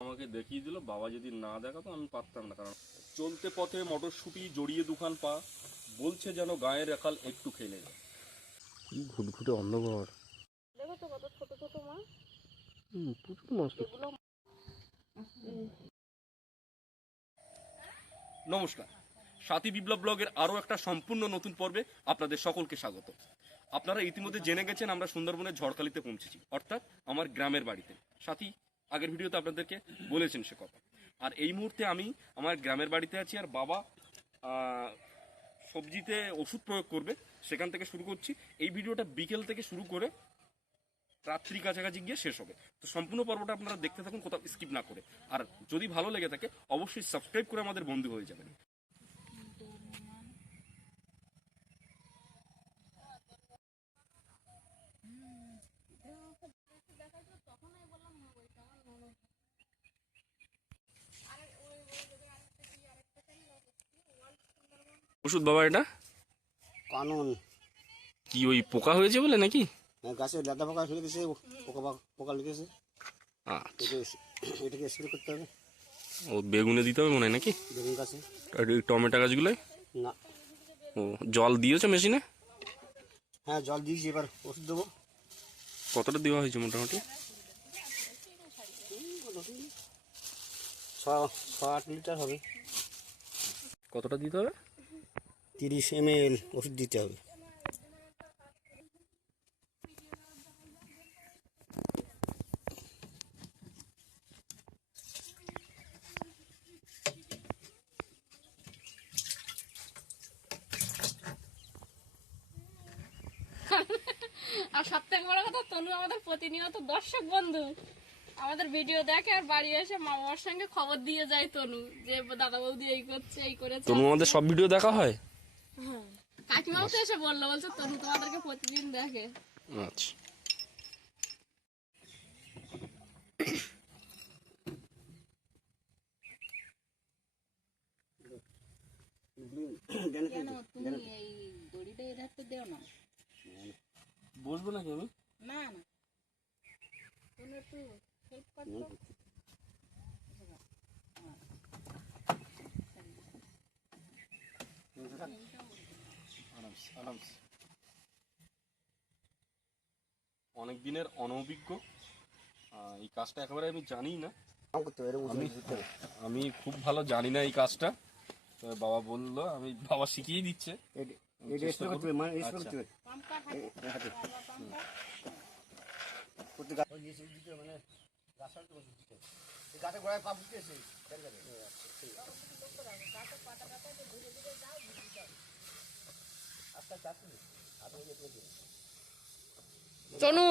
আমাকে দেখিয়ে দিল বাবা যদি না দেখাতো আমি পারতাম না কারণ চলতে পথে মটরশুঁটি জড়িয়ে দুখান পা বলছে যেন গায়ের একাল একটু খেলে। যায় কি ঘুটঘুটে অন্ধকার। দেখো তো কত ছোট ছোট মাছ হুম, প্রচুর মাছ নমস্কার। সাথী বিপ্লব ব্লগের আরও একটা সম্পূর্ণ নতুন পর্বে আপনাদের সকলকে স্বাগত। আপনারা ইতিমধ্যে জেনে গেছেন আমরা সুন্দরবনের ঝড়খালিতে পৌঁছেছি অর্থাৎ আমার গ্রামের বাড়িতে। সাথী আগের ভিডিওতে আপনাদেরকে বলেছেন সে কথা। আর এই মুহূর্তে আমি আমার গ্রামের বাড়িতে আছি আর বাবা সবজিতে ওষুধ প্রয়োগ করবে, সেখান থেকে শুরু করছি। এই ভিডিওটা বিকেল থেকে শুরু করে রাত্রি কাছাকাছি গিয়ে শেষ হবে। তো সম্পূর্ণ পর্বটা আপনারা দেখতে থাকুন, কোথাও স্কিপ না করে। আর যদি ভালো লেগে থাকে, অবশ্যই সাবস্ক্রাইব করে আমাদের বন্ধু হয়ে যাবেন। ওষুধ বাবা এটা? কানন। কি ওই পোকা হয়েছে বলে নাকি? গাছে দাদা পোকা ফেলে দিয়েছে পোকা পোকা লেগেছে। এটাকে স্প্রে করতে হবে। ও বেগুনে দিতে হবে মনে হয় নাকি? বেগুন গাছে। আর টমেটো গাছগুলোয়? না। ও জল দিয়েছ মেশিনে? হ্যাঁ জল দিয়েছি এবার ওষুধ দেবো। কতটা দেওয়া হয়েছে মোটামুটি? ছ ছ আট লিটার হবে। কতটা দিতে হবে? তিরিশ এম এল ওষুধ দিতে হবে। আর সব থেকে বড় কথা তনু আমাদের প্রতিনিয়ত দর্শক বন্ধু। আমাদের ভিডিও দেখে আর বাড়ি এসে মা বাবার সঙ্গে খবর দিয়ে যায় তনু যে দাদা বৌদি এই করছে এই করেছে। তনু আমাদের সব ভিডিও দেখা হয়? কাকিমাও তো এসে বলল বলছে তনু তোমাদেরকে প্রতিদিন দেখে। আচ্ছা। কেন তুমি এই দড়িটা দেও না। বসবো নাকি আমি? না না। তুমি একটু হেল্প করতো? অনেক দিনের অনভিজ্ঞ। এই কাজটা একেবারে আমি জানি না। আমি খুব ভালো জানি না এই কাজটা। তো বাবা বলল আমি বাবা শিখিয়ে দিচ্ছে। মানে স্প্রে করতে হবে। পাম্পটা এই- এই হাতে। প্রতি গাছ ওই ওষুধ দিতে হবে, মানে গাছের তো ওষুধ দিতে হবে। এই গাছের গোড়ায় পাম্প দিতে এসে তনু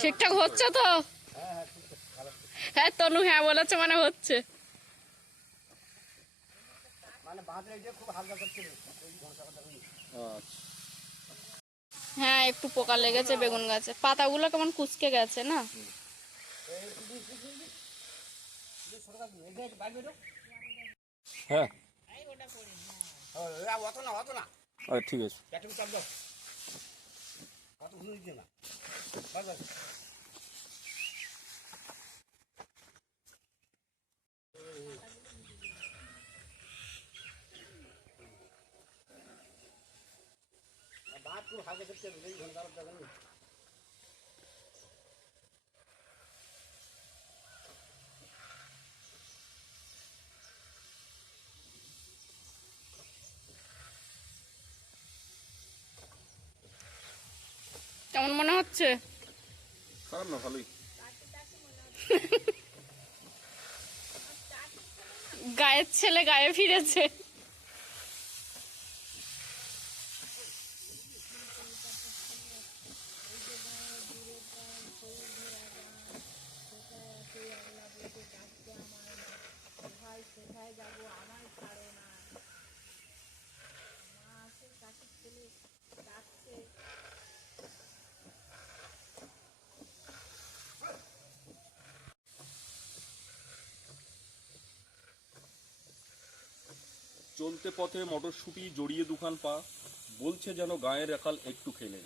ঠিকঠাক হচ্ছে তো? হ্যাঁ তনু হ্যাঁ বলেছে মানে হচ্ছে। মানে আচ্ছা হ্যাঁ একটু পোকা লেগেছে বেগুন গাছে। পাতাগুলো কেমন কুচকে গেছে না? হ্যাঁ। হ্যাঁ, অত না অত না। আচ্ছা ঠিক আছে একটু চাপ দাও অত ঘুরে দিতে না বাস বাস বাদ খুব হালকা করতে হবে এই ঘণ্টা দরকার নেই কেমন মনে হচ্ছে? খারাপ না ভালোই। গায়ের ছেলে গায়ে ফিরেছে। চলতে পথে মটরশুঁটি জড়িয়ে দুখান পা বলছে যেন গায়ের রাখাল একটু খেলে।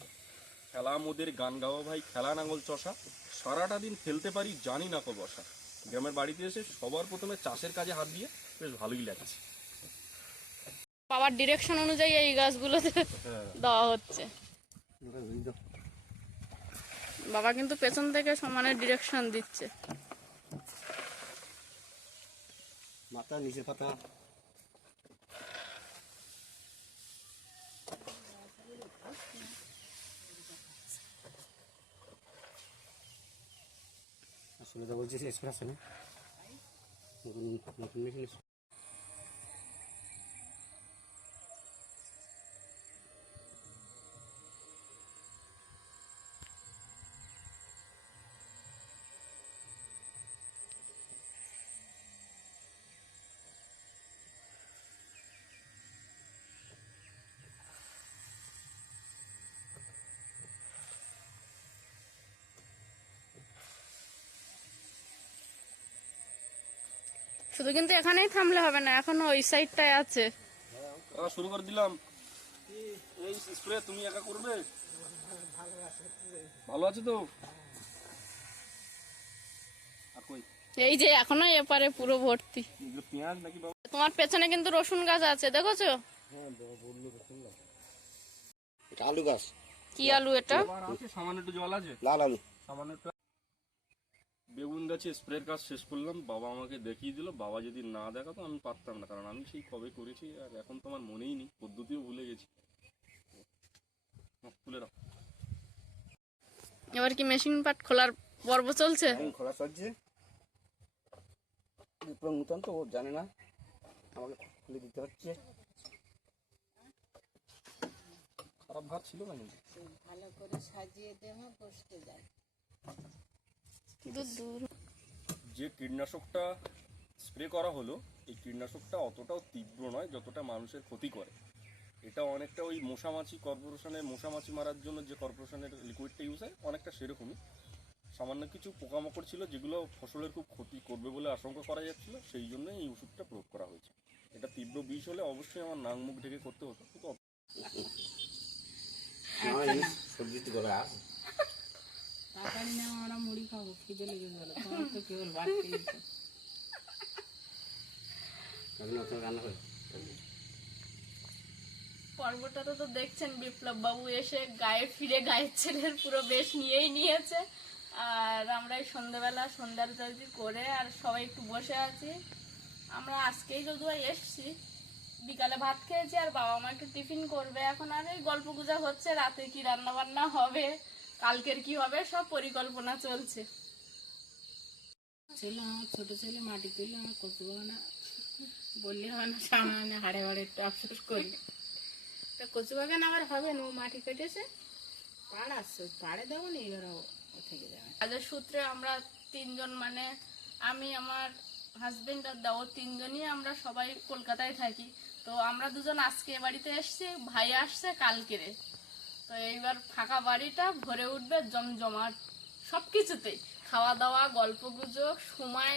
খেলা মোদের গান গাওয়া ভাই খেলা নাঙল চষা। সারাটা দিন খেলতে পারি জানি না কো বসা। গ্রামের বাড়িতে এসে সবার প্রথমে চাষের কাজে হাত দিয়ে বেশ ভালোই লাগছে। বাবার ডিরেকশন অনুযায়ী এই গাছগুলোতে দেওয়া হচ্ছে। বাবা কিন্তু পেছন থেকে সমানের ডিরেকশন দিচ্ছে। মাথা নিচের পাতা। আসলে তো বলছি স্প্রে আছে না নতুন নতুন মেশিন শুধু কিন্তু এখানেই থামলে হবে না এখনও ওই সাইডটায় আছে। আমরা শুরু করে দিলাম। এই স্প্রে তুমি একা করবে? ভালো আছে তো? এই যে এখনও এপারে পুরো ভর্তি। এগুলো পেঁয়াজ নাকি বাবা? তোমার পেছনে কিন্তু রসুন গাছ আছে দেখেছ? এটা আলু গাছ। কি আলু এটা? সামান্য একটু জল আছে? লাল আলু। সামান্য একটু বেগুন গাছে স্প্রের কাজ শেষ করলাম বাবা আমাকে দেখিয়ে দিল বাবা যদি না দেখাতো আমি পারতাম না কারণ আমি সেই কবে করেছি আর এখন তো আমার মনেই নেই পদ্ধতিও ভুলে গেছি। রাখ এবার কি মেশিন পাট খোলার পর্ব চলছে? খোলা চলছে। পুরো নূতন তো ও জানে না আমাকে খুলে দিতে হচ্ছে। খারাপ ভাত ছিল না ভালো করে সাজিয়ে দেবো বসতে যায় যে কীটনাশকটা স্প্রে করা হলো এই কীটনাশকটা অতটাও তীব্র নয় যতটা মানুষের ক্ষতি করে। এটা অনেকটা ওই মশামাছি কর্পোরেশনের মশামাছি মারার জন্য যে কর্পোরেশনের লিকুইডটা ইউজ হয় অনেকটা সেরকমই। সামান্য কিছু পোকামাকড় ছিল যেগুলো ফসলের খুব ক্ষতি করবে বলে আশঙ্কা করা যাচ্ছিল সেই জন্য এই ওষুধটা প্রয়োগ করা হয়েছে। এটা তীব্র বিষ হলে অবশ্যই আমার নাক মুখ ঢেকে করতে হতো কিন্তু সবজি তাড়াতাড়ি না আমরা মুড়ি খাব খিদে লেগে গেল। তোমার তো কেবল ভাত খেয়েছো দেখছেন বিপ্লব বাবু এসে গায়ে ফিরে গায়ের ছেলের পুরো বেশ নিয়েই নিয়েছে। আর আমরা এই সন্ধ্যাবেলা সন্ধ্যার চালতি করে আর সবাই একটু বসে আছি। আমরা আজকেই যদিও এসছি বিকালে ভাত খেয়েছি আর বাবা মা একটু টিফিন করবে। এখন আর এই গল্প গুজা হচ্ছে রাতে কি রান্না বান্না হবে? কালকের কি হবে? সব পরিকল্পনা চলছে। ছেলে আমার ছোট ছেলে মাটি তুলে আমার কচু বাগানা বললে হয় না সামনে আমি হাড়ে হাড়ে একটু আফসোস করি। তা কচু বাগান আবার হবে না? ও মাটি কেটেছে। পাড় আসছে পাড়ে দেবো না এবার থেকে যাবে। কাজের সূত্রে আমরা তিনজন মানে আমি আমার হাজবেন্ড আর দাও তিনজনই আমরা সবাই কলকাতায় থাকি। তো আমরা দুজন আজকে বাড়িতে এসছি ভাই আসছে কালকেরে। তো এইবার ফাঁকা বাড়িটা ভরে উঠবে জমজমাট সব কিছুতেই খাওয়া দাওয়া গল্প গুজব সময়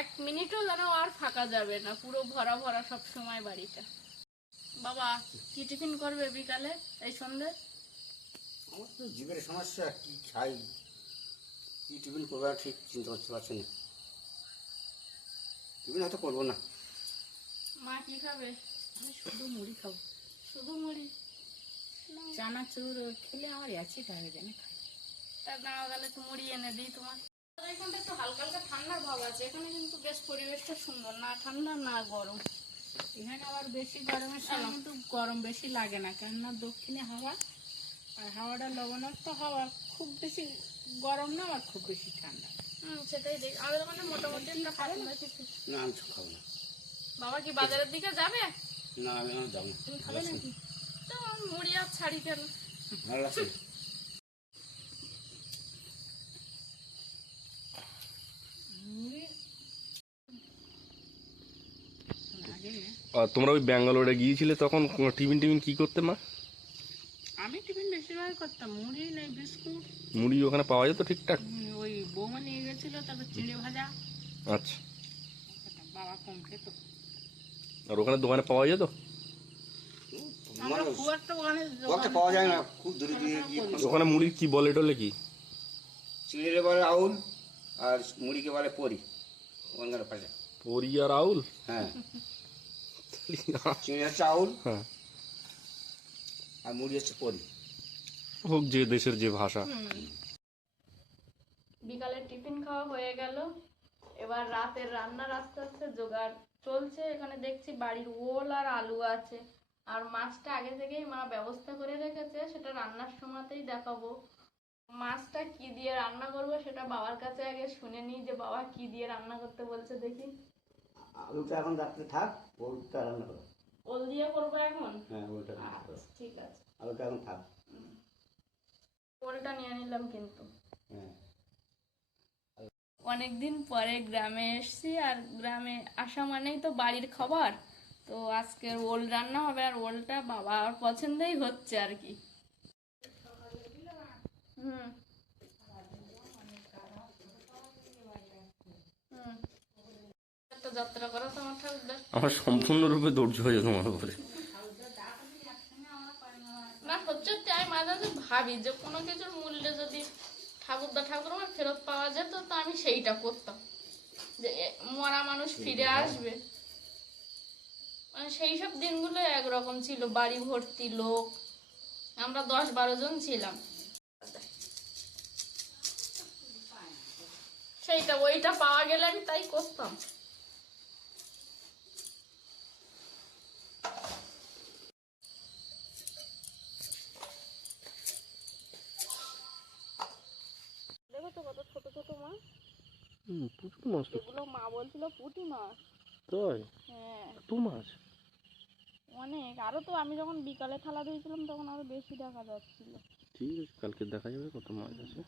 এক মিনিটও যেন আর ফাঁকা যাবে না পুরো ভরা ভরা সব সময় বাড়িটা। বাবা কি টিফিন করবে বিকালে এই সন্ধে? আমার তো জীবের সমস্যা কি খাই? কি টিফিন করব ঠিক চিন্তা করতে পারছি না। টিফিন হয়তো করব না। মা কি খাবে? আমি শুধু মুড়ি খাব। শুধু মুড়ি? চানাচুর খেলে আমার অ্যাসিড হয়ে যায় না খাই তার না গেলে একটু মুড়ি এনে দিই তোমার। এখানটা একটু হালকা হালকা ঠান্ডার ভাব আছে এখানে কিন্তু বেশ পরিবেশটা সুন্দর না ঠান্ডা না গরম। এখানে আবার বেশি গরমের সময় কিন্তু গরম বেশি লাগে না কেননা দক্ষিণে হাওয়া আর হাওয়াটা লবণাক্ত হাওয়া খুব বেশি গরম না আর খুব বেশি ঠান্ডা। হুম সেটাই দেখ আমাদের ওখানে মোটামুটি একটা পাতলা কিছু না আমি খাব না। বাবা কি বাজারের দিকে যাবে? না আমি যাব না। তুমি খাবে নাকি? তো মুড়ি আর ছাড়ি কেন? ভালো লাগছে? না। মুড়ি আগে আর তোমরা ওই ব্যাঙ্গালোরে গিয়েছিলে তখন? টিফিন টিফিন কি করতে মা? আমি টিফিন বেশিরভাগ করতাম মুড়ি নেই বিস্কুট। মুড়ি ওখানে পাওয়া যেত ঠিকঠাক? ওই বৌমা নিয়ে গেছিল তারপর চিড়ে ভাজা। আচ্ছা। বাবা কম খেত আর ওখানে দোকানে পাওয়া যেত? ওখানে পাওয়া যায় না খুব দূরে দূরে গিয়ে ওখানে মুড়ি কি বলে টলে কি? চিড়ে বলে আউল আর মুড়িকে বলে পরি ওখানকার পাশে। পরি আর আউল হ্যাঁ। চিনি হচ্ছে আউল হ্যাঁ। আর মুড়ি হচ্ছে পরি। হোক যে দেশের যে ভাষা। বিকালে টিফিন খাওয়া হয়ে গেল। এবার রাতের রান্নার আস্তে আস্তে জোগাড় চলছে। এখানে দেখছি বাড়ির ওল আর আলু আছে। আর মাছটা আগে থেকেই মা ব্যবস্থা করে রেখেছে সেটা রান্নার সময়তেই দেখাবো। মাছটা কি দিয়ে রান্না করব সেটা বাবার কাছে আগে শুনে নিই যে বাবা কি দিয়ে রান্না করতে বলছে দেখি। আলুটা এখন রাত্রে থাক ওলটা রান্না করো। ওল দিয়ে করব এখন? হ্যাঁ ওলটা আচ্ছা ঠিক আছে। আলুটা এখন থাক। ওলটা নিয়ে নিলাম কিন্তু। হ্যাঁ। অনেকদিন পরে গ্রামে এসেছি আর গ্রামে আসা মানেই তো বাড়ির খাবার। তো আজকের ওল রান্না হবে আর ওলটা বাবার পছন্দই হচ্ছে আর কি। হুম। হুম। একটা যাত্রা করা তো আমার ঠাকুরদার আমার সম্পূর্ণরূপে ধৈর্য হয়ে যেত আমার উপরে। না হচ্ছে তাই মাঝে মাঝে ভাবি যে কোনো কিছুর মূল্যে যদি ঠাকুরদা ঠাকুর আমার ফেরত পাওয়া যেত তো আমি সেইটা করতাম। যে এ- মরা মানুষ ফিরে আসবে। মানে সেই সব দিনগুলো একরকম ছিল বাড়ি ভর্তি লোক। আমরা দশ বারো জন ছিলাম। সেইটা ওইটা পাওয়া গেলে আমি তাই করতাম। দেখো তো কত ছোট ছোট মাছ হুম, প্রচুর মাছ এগুলো মা বলছিল পুঁটি মাছ। তাই? হ্যাঁ। এত অনেক। আরও তো আমি যখন বিকালে থালা দিয়েছিলাম তখন আরও বেশি দেখা যাচ্ছিল। ঠিক আছে কালকে দেখা যাবে কত মাছ আছে।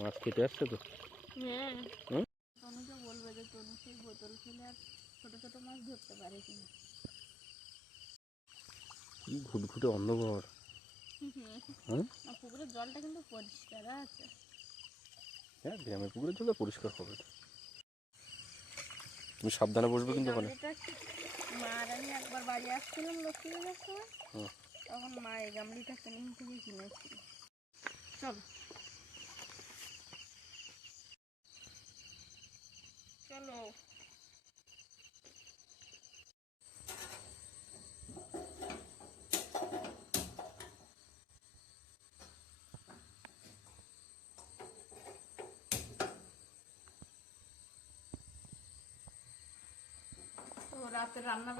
মাছ কেটে আসছে তো? হ্যাঁ? তনুকে বলবে যে তনু সেই বোতল ফেলে আর ছোট ছোট মাছ ধরতে পারে কিনা। কি ঘুটঘুটে অন্ধকার। হ্যাঁ? পুকুরের জলটা কিন্তু পরিষ্কার আছে। হ্যাঁ গ্রামের পুকুরের পরিষ্কার হবে। তুমি সাবধানে বসবে কিন্তু ওখানে। মা আর আমি একবার বাড়ি আসছিলাম লক্ষ্মী পুজোর সময় হুম। তখন মা এই গামলিটা কিনে থেকে কিনেছিল চলো। চলো তো রাতে রান্না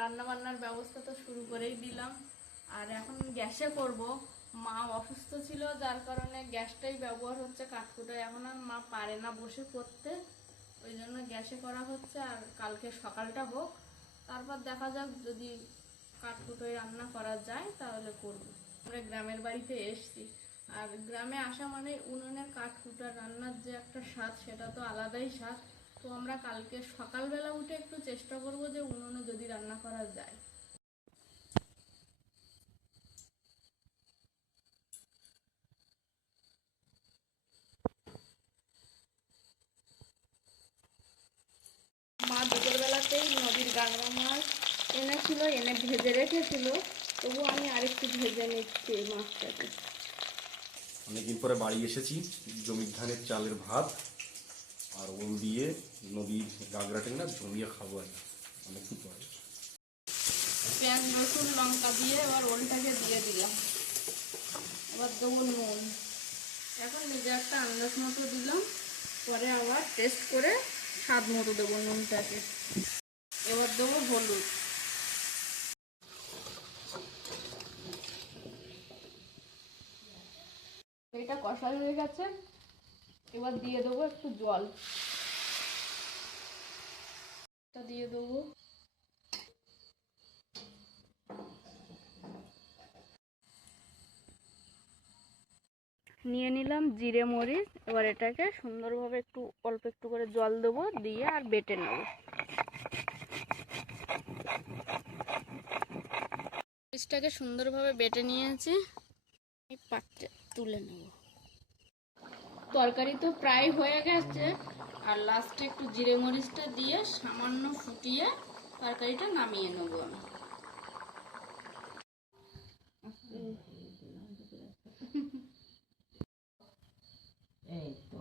রান্না বান্নার ব্যবস্থা তো শুরু করেই দিলাম। আর এখন গ্যাসে করব। মা অসুস্থ ছিল, যার কারণে গ্যাসটাই ব্যবহার হচ্ছে কাঠকুটায় এখন আর মা পারে না বসে করতে ওই জন্য গ্যাসে করা হচ্ছে, আর কালকে সকালটা হোক। তারপর দেখা যাক যদি কাঠকুটোয় রান্না করা যায়, তাহলে করব। আমরা গ্রামের বাড়িতে এসছি। আর গ্রামে আসা মানে উনুনের কাঠকুটার রান্নার যে একটা স্বাদ, সেটা তো আলাদাই স্বাদ। তো আমরা কালকে সকালবেলা উঠে একটু চেষ্টা করব যে উনুনে যদি রান্না করা যায়। মা দুপুরবেলাতেই নদীর গাংরা মাছ এনেছিল, এনে ভেজে রেখেছিল। তবু আমি আরেকটু ভেজে নিচ্ছি এই মাছটাকে। অনেকদিন পরে বাড়ি এসেছি, জমির ধানের চালের ভাত। আর ওল দিয়ে নদীর গাগরা টেঙ্গা জমিয়ে খাব আর। অনেকদিন পরে পেঁয়াজ, রসুন, লঙ্কা দিয়ে এবার ওলটাকে দিয়ে দিলাম। এবার দেবো নুন। এখন নিজে একটা আন্দাজ মতো দিলাম। পরে আবার টেস্ট করে স্বাদ মতো দেবো নুনটাকে। এবার দেবো হলুদ। এটা কষা হয়ে গেছে। এবার দিয়ে দেবো একটু জল। দিয়ে দেবো। নিয়ে নিলাম জিরে মরিচ এবার এটাকে সুন্দরভাবে একটু অল্প একটু করে জল দেবো দিয়ে আর বেটে নেব। মরিচটাকে সুন্দরভাবে বেটে নিয়েছি পাত্রে তুলে নেব। তরকারি তো প্রায় হয়ে গেছে। আর লাস্টে একটু জিরে মরিচটা দিয়ে সামান্য ফুটিয়ে তরকারিটা নামিয়ে নেব আমি। এই তো।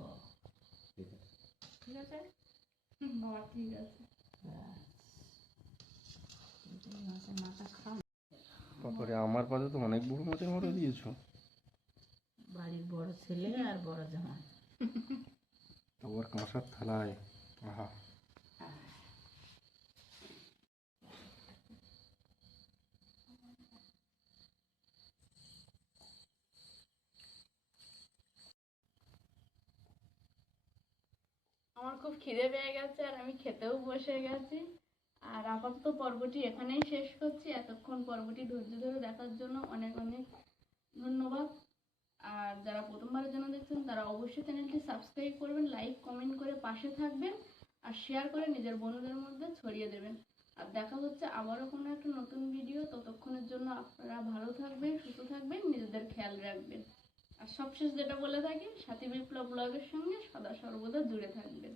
ঠিক আছে? বাবা ঠিক আছে। তারপরে আমার পাতে তো অনেক বড় মাছের মতো দিয়েছ। বাড়ির বড় ছেলে আর বড় জামাই। আবার কাঁসার থালায়। আহা। আমার খুব খিদে পেয়ে গেছে আর আমি খেতেও বসে গেছি। আর আপাতত পর্বটি এখানেই শেষ করছি। এতক্ষণ পর্বটি ধৈর্য ধরে দেখার জন্য অনেক অনেক ধন্যবাদ। আর যারা প্রথমবারের জন্য দেখছেন, তারা অবশ্যই চ্যানেলটি সাবস্ক্রাইব করবেন লাইক কমেন্ট করে পাশে থাকবেন আর শেয়ার করে নিজের বন্ধুদের মধ্যে ছড়িয়ে দেবেন। আর দেখা হচ্ছে আবারও কোনো একটা নতুন ভিডিও ততক্ষণের জন্য আপনারা ভালো থাকবেন, সুস্থ থাকবেন, নিজেদের খেয়াল রাখবেন। আর সবশেষ যেটা বলে থাকি, সাথী বিপ্লব ব্লগের সঙ্গে সদা সর্বদা জুড়ে থাকবেন।